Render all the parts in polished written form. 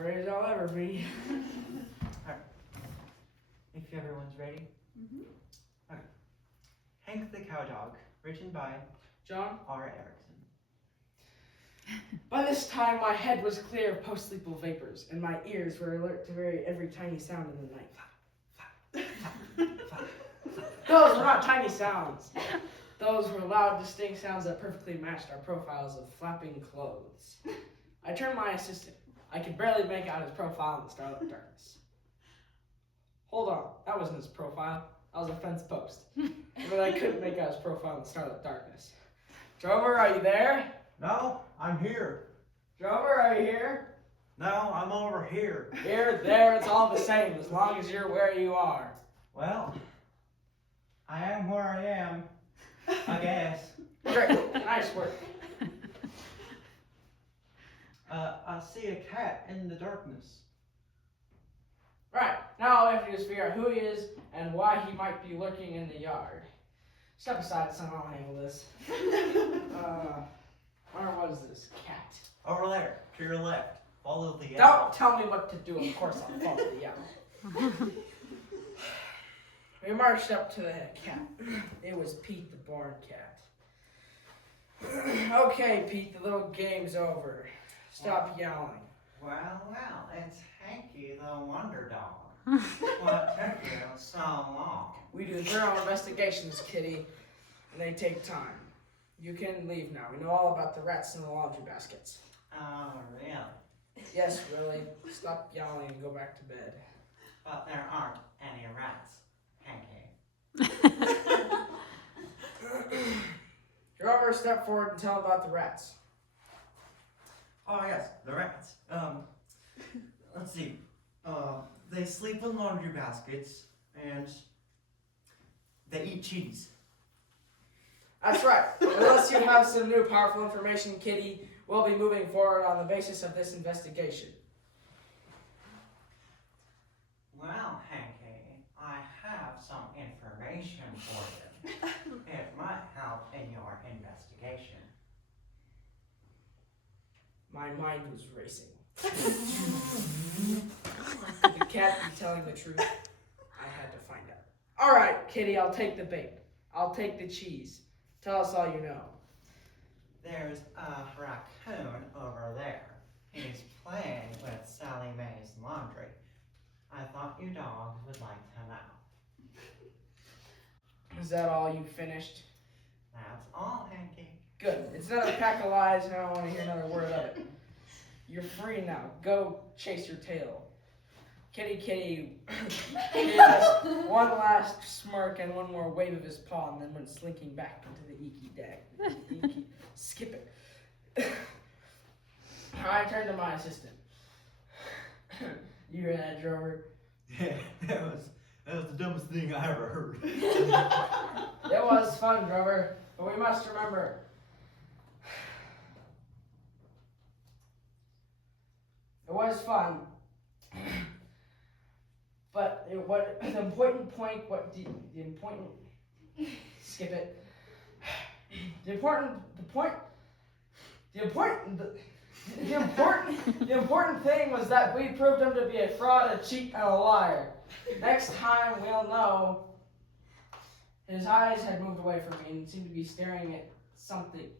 ready as I'll ever be. Alright. If everyone's ready. Mm-hmm. Alright. Hank the Cow Dog, written by John? R. Erickson. By this time, my head was clear of post-sleepal vapors, and my ears were alert to every tiny sound in the night. Flap, flap, flap, flap, flap. Those were not tiny sounds. Those were loud, distinct sounds that perfectly matched our profiles of flapping clothes. I turned my assistant. I could barely make out his profile in the starlit darkness. Hold on, that wasn't his profile. That was a fence post. But I couldn't make out his profile in the starlit darkness. Drover, are you there? No, I'm here. Drover, are you here? No, I'm over here. Here, there, it's all the same, as long as you're where you are. Well, I am where I am, I guess. Great, nice work. I see a cat in the darkness. Right, now all we have to do is figure out who he is and why he might be lurking in the yard. Step aside, son, I'll handle this. Where was this cat? Over there, to your left. Follow the Don't tell me what to do, of course I'll follow the owl. We marched up to the cat. It was Pete the barn cat. Okay, Pete, the little game's over. Stop yelling. Well, it's Hanky the Wonder Dog. What took you so long? We do thorough investigations, Kitty, and they take time. You can leave now. We know all about the rats in the laundry baskets. Oh, really? Yes, really. Stop yelling and go back to bed. But there aren't any rats, Hanky. Drover, step forward and tell about the rats. Oh, yes, the rats. Let's see. They sleep in laundry baskets, and they eat cheese. That's right. Unless you have some new powerful information, Kitty, we'll be moving forward on the basis of this investigation. Well, Hanky, I have some information for you. It might help in your investigation. My mind was racing. Could the cat be telling the truth? I had to find out. All right, Kitty, I'll take the bait. I'll take the cheese. Tell us all you know. There's a raccoon over there. He's playing with Sally Mae's laundry. I thought you dogs would like to know. Is that all you finished? That's all, Hanky. Good. It's another pack of lies, and I don't want to hear another word of it. You're free now. Go chase your tail. Kitty gave us one last smirk and one more wave of his paw, and then went slinking back into the inky. Skip it. I turned to my assistant. You hear that, Drover? Yeah, that was the dumbest thing I ever heard. It was fun, Drover, but we must remember. It was fun. But the important point, skip it. The important thing was that we proved him to be a fraud, a cheat, and a liar. Next time we'll know. His eyes had moved away from me and seemed to be staring at something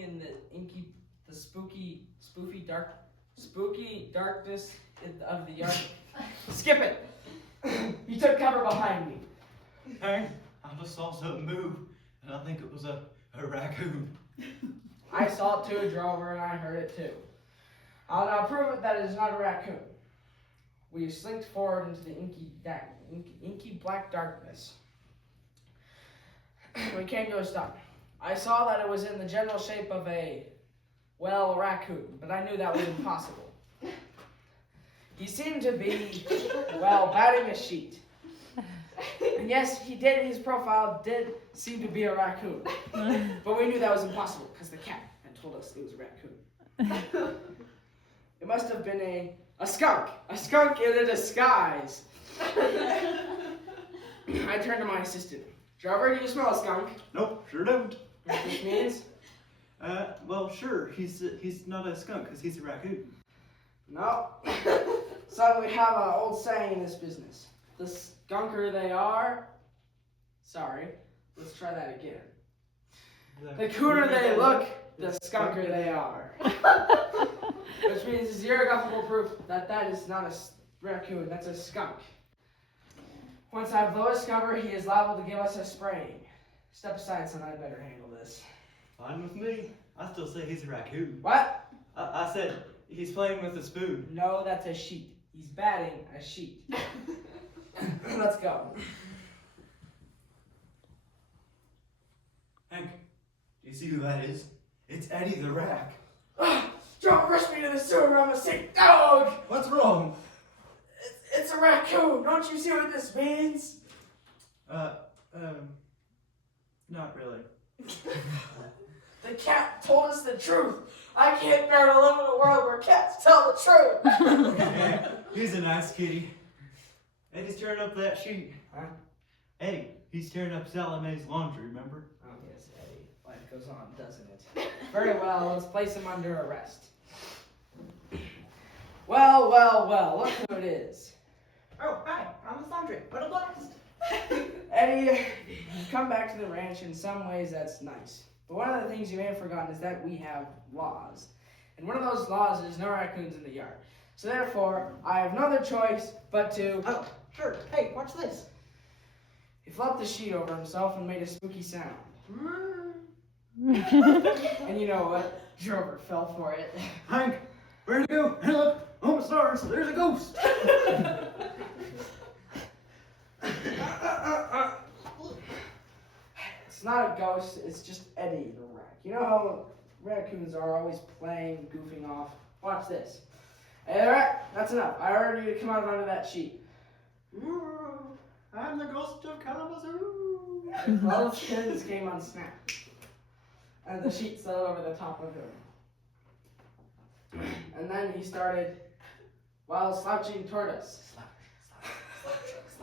in the spooky darkness of the yard. Skip it. He took cover behind me. Hey, I just saw something move, and I think it was a raccoon. I saw it too, Drover, and I heard it too. I'll now prove it that it is not a raccoon. We slinked forward into the inky black darkness. We came to a stop. I saw that it was in the general shape of a raccoon, but I knew that was impossible. He seemed to be, batting a sheet. And yes, his profile did seem to be a raccoon. But we knew that was impossible because the cat had told us it was a raccoon. It must have been a skunk in a disguise. I turned to my assistant. Drover, do you smell a skunk? Nope, sure don't. What this means? Well, sure, he's not a skunk because he's a raccoon. No. Son, we have an old saying in this business. The skunker they are. Sorry. Let's try that again. The cooner they look, the skunker they are. Which means it's irrefutable proof that that is not a raccoon, that's a skunk. Once I blow his cover, he is liable to give us a spraying. Step aside, son, I'd better handle this. Fine with me. I still say he's a raccoon. What? I said he's playing with a spoon. No, that's a sheet. He's batting a sheet. Let's go. Hank, do you see who that is? It's Eddie the Rack. Don't rush me to the sewer, I'm a sick dog! What's wrong? It's a raccoon. Don't you see what this means? Not really. The cat told us the truth. I can't bear to live in a world where cats tell the truth. Yeah, he's a nice kitty. Eddie's tearing up that sheet. Huh? Eddie, he's tearing up Sally Mae's laundry, remember? Oh, yes, Eddie. Life goes on, doesn't it? Very well, let's place him under arrest. Well, look who it is. Oh, hi, I'm the laundry. What a blast. Eddie, you've come back to the ranch. In some ways, that's nice. But one of the things you may have forgotten is that we have laws. And one of those laws is no raccoons in the yard. So therefore, I have no other choice but to... Oh, sure. Hey, watch this. He flopped the sheet over himself and made a spooky sound. And you know what? Drover fell for it. Hank, where'd you go? Hey, look, oh my stars, there's a ghost. It's not a ghost, it's just Eddie the Rack. You know how raccoons are always playing, goofing off? Watch this. Hey, Rack, that's enough. I ordered you to come out under that sheet. I'm the ghost of Kalamazoo. All of his came unsnapped. And the sheet settled over the top of him. And then he started, while slouching toward us.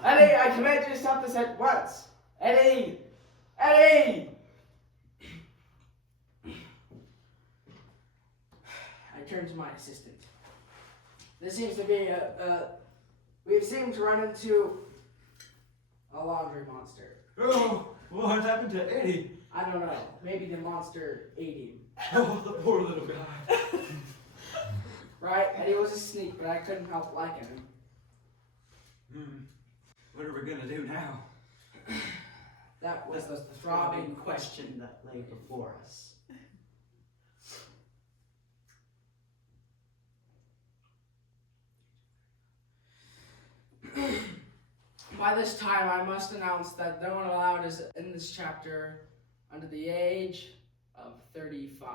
Eddie, I command you to stop this at once. Eddie! Eddie! I turned to my assistant. This seems to be we seem to run into a laundry monster. Oh, what happened to Eddie? I don't know. Maybe the monster ate him. Oh, the poor little guy. Right? Eddie was a sneak, but I couldn't help liking him. What are we gonna do now? That was the Throbbing question that lay before us. By this time, I must announce that no one allowed is in this chapter under the age of 35.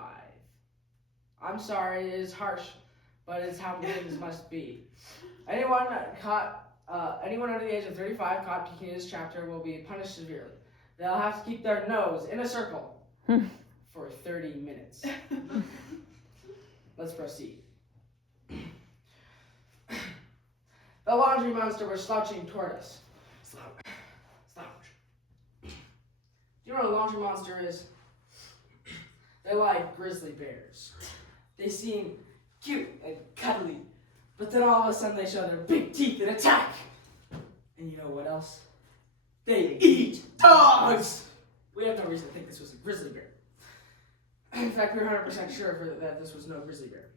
I'm sorry, it is harsh, but it's how things must be. Anyone under the age of 35 caught peeking in this chapter will be punished severely. They'll have to keep their nose in a circle for 30 minutes. Let's proceed. The laundry monster was slouching toward us. Slouch. Do you know what a laundry monster is? They're like grizzly bears. They seem cute and cuddly, but then all of a sudden they show their big teeth and attack. And you know what else? They eat dogs! We have no reason to think this was a grizzly bear. In fact, we're 100% sure that this was no grizzly bear.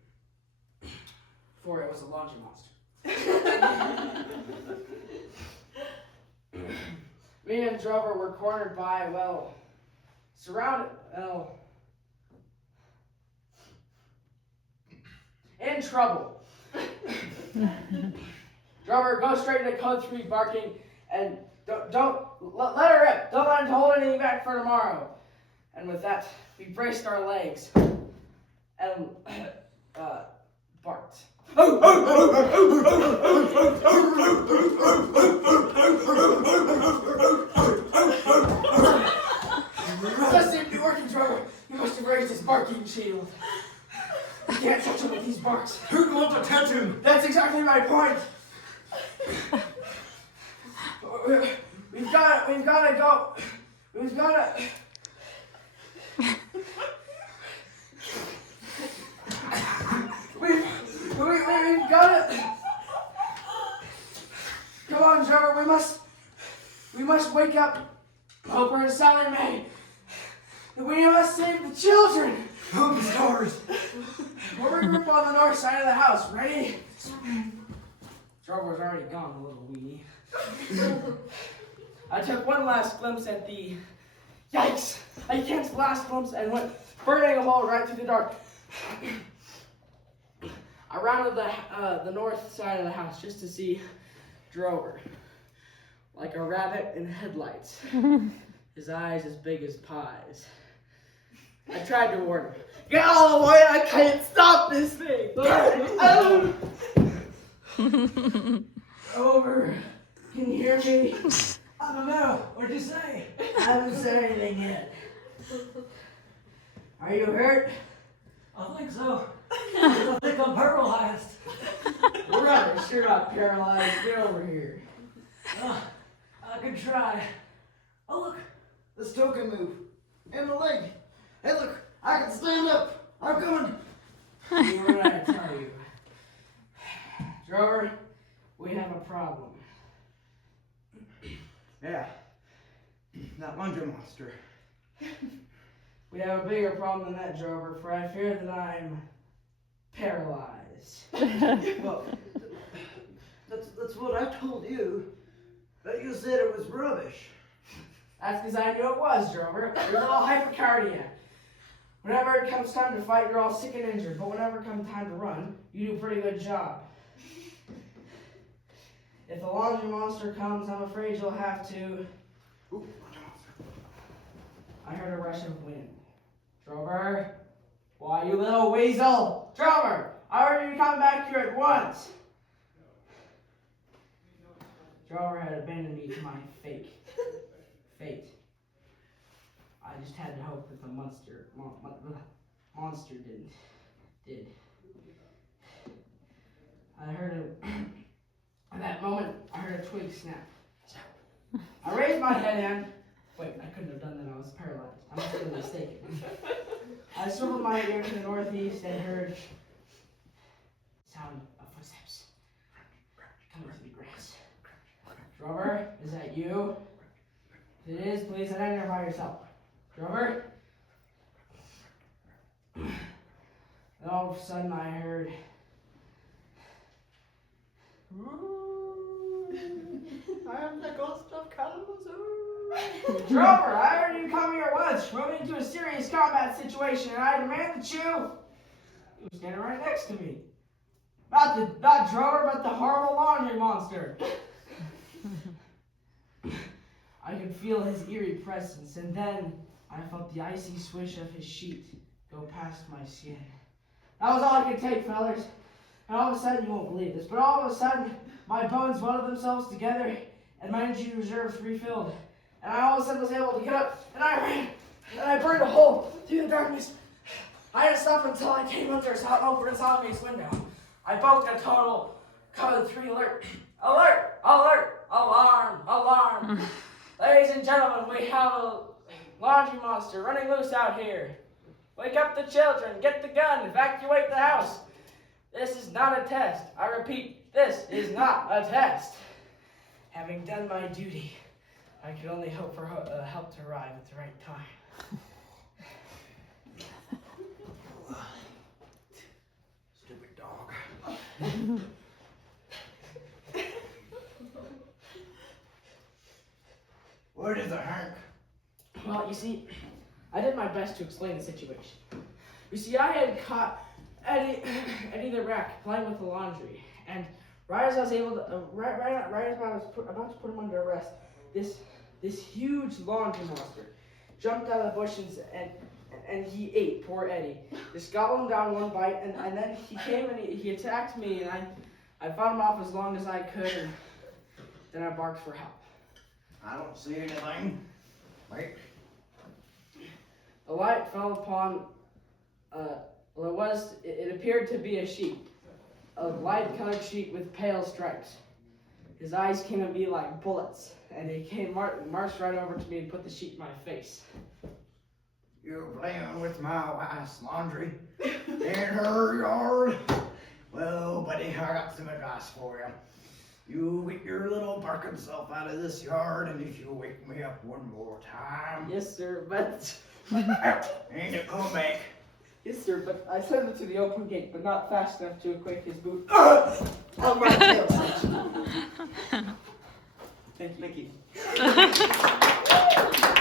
For it was a laundry monster. Me and Drover were cornered by, in trouble. Drover, go straight into code 3 barking, and don't let her rip. Don't let him hold anything back for tomorrow. And with that, we braced our legs and barked. That seemed to be working, Trevor. You must have raised his barking shield. You can't touch him with these barks. Who'd want to touch him? That's exactly my point. We've got to go. We've got to. We've got Wake up, Hopper and Sally Mae. We must save the children. Open the doors. We're regroup on the north side of the house. Ready? Drover's already gone, a little weenie. I took one last glimpse at the... Yikes! I can't last glimpse and went burning a hole right through the dark. I rounded the north side of the house just to see Drover. Like a rabbit in headlights. His eyes as big as pies. I tried to warn him. Get out of the way, I can't stop this thing! Over. Can you hear me? I don't know. What'd you say? I haven't said anything yet. Are you hurt? I think so. I think I'm paralyzed. Rubbish, you're not paralyzed. Get over here. I could try. Oh, look. The toe can move. And the leg. Hey, look. I can stand up. I'm coming. What did I tell you? Drover, we have a problem. Yeah. That laundry monster. We have a bigger problem than that, Drover, for I fear that I'm paralyzed. Well, that's what I told you. But you said it was rubbish. That's because I knew it was, Drover. You're a little hypercardia. Whenever it comes time to fight, you're all sick and injured. But whenever it comes time to run, you do a pretty good job. If the laundry monster comes, I'm afraid you'll have to... Ooh. I heard a rush of wind. Drover? Why, you little weasel! Drover! I order you to come back here at once! Drover had abandoned me to my fate. I just had to hope that the monster did. I heard at that moment, I heard a twig snap. I raised my head and... Wait, I couldn't have done that. I was paralyzed. I must have been mistaken. I swiveled my ear to the northeast and heard sound of footsteps coming through the grass. Drover, is that you? If it is, please identify yourself. Drover? Then all of a sudden I heard... I am the ghost of Kalamazoo. Drover, I heard you come here once. Throw me into a serious combat situation, and I demand that you... He was standing right next to me. Not Drover, but the horrible laundry monster. I could feel his eerie presence, and then I felt the icy swish of his sheet go past my skin. That was all I could take, fellas. And all of a sudden, you won't believe this, but all of a sudden, my bones welded themselves together, and my energy reserves refilled. And I all of a sudden was able to get up, and I ran, and I burned a hole through the darkness. I didn't stop until I came under a Salome's window. I booked a total code 3 alert. Alert! Alert! Alarm! Alarm! Ladies and gentlemen, we have a laundry monster running loose out here. Wake up the children, get the gun, evacuate the house. This is not a test. I repeat, this is not a test. Having done my duty, I could only hope for help to arrive at the right time. Stupid dog. What is it, Hank? Well, you see, I did my best to explain the situation. You see, I had caught Eddie the Rack playing with the laundry, and right as I was able to, right as I was about to put him under arrest, this huge laundry monster jumped out of the bushes and he ate poor Eddie. Just gobbled him down one bite, and then he came and he attacked me, and I fought him off as long as I could, and then I barked for help. I don't see anything. Wait. The light fell upon, it appeared to be a sheet, a light-colored sheet with pale stripes. His eyes came at me like bullets, and he marched right over to me and put the sheet in my face. You're playing with my wife's laundry in her yard. Well, buddy, I got some advice for you. You get your little barking self out of this yard, and if you wake me up one more time, Yes, sir, but ain't it come back? yes, sir, but I sent him to the open gate, but not fast enough to equip his boot. On my tail section. Thank you. Thank you.